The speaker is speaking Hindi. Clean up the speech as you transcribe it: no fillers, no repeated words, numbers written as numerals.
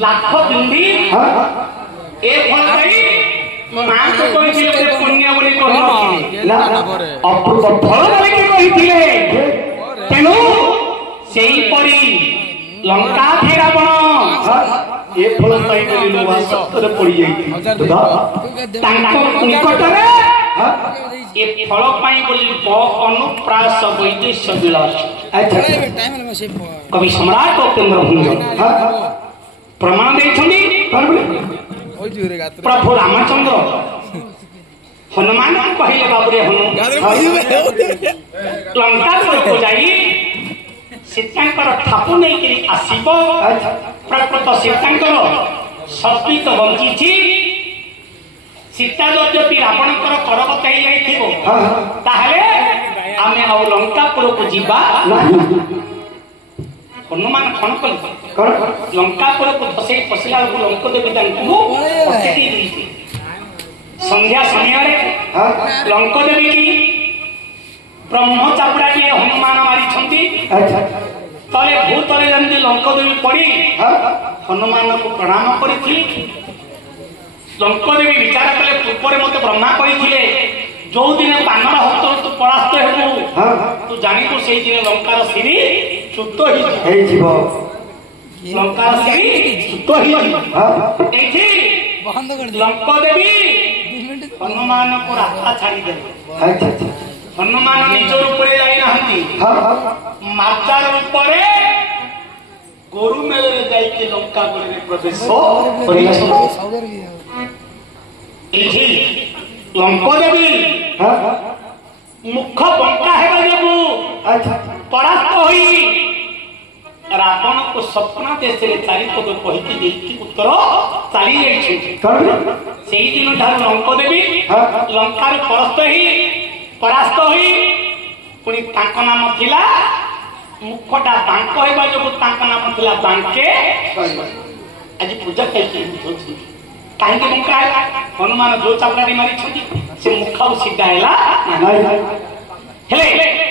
लाख पिंडी ए फल मां को कहिथिले पुण्य बोली कहनथिले ना अपूर्व फल बोली कहिथिले तेनु सेही परी लंका थे रावण ए फल पाई बोली लोवा सत्तर पड़ी जाई तांको निकटरे ए फल पाई बोली अनुप्रास वैदेश्य विलास अच्छा कवि सम्राट उपेंद्र भंग प्रमाण देछनी प्रभु रामचंद्र हनुमान कहले बाबुरे लंका को जाई सीतांकर थापु नहीं करी आसीब प्रकृत सीतांकर सती तो बंची सीता यद्यपि रावणकर कर बताई जाइथिबो ताहले आमे आ लंकापुर को जीवा हनुमान खण कल लंकापुर को फसे फसला लंका देवी तांकु पठेई दी संध्या समय लंका देवी की ब्रह्म चापुड़ा के हनुमान मारी छंती तले भूतले जंती लंका देवी पड़ी हनुमान को प्रणाम करी लंका देवी विचार कले पूर्व मत ब्रह्मा कही जो दिन बानर हस्त तू परास्त हेबु तू जानी तू से दिन लंकार सिरी चुत लंकार सिरी चुत लंका देवी हनुमान को रास्ता छाड़ी दे हनुमान निज रूप मार्चार रूप गोरु मेल जाइए लंका प्रवेश लंका देवी मुख बंका हेबा जो परास्त होई रावण को सपना देश चारिपद कही उत्तर चली से दिन ठार लंका देवी लंकार परास्त हुई पुणी नाम थिला मुखटा बांक होगा जो नाम थिला बांके आज पूजा कहीं बंका हनुमान जो चापड़ा मारी से मुख सीधा है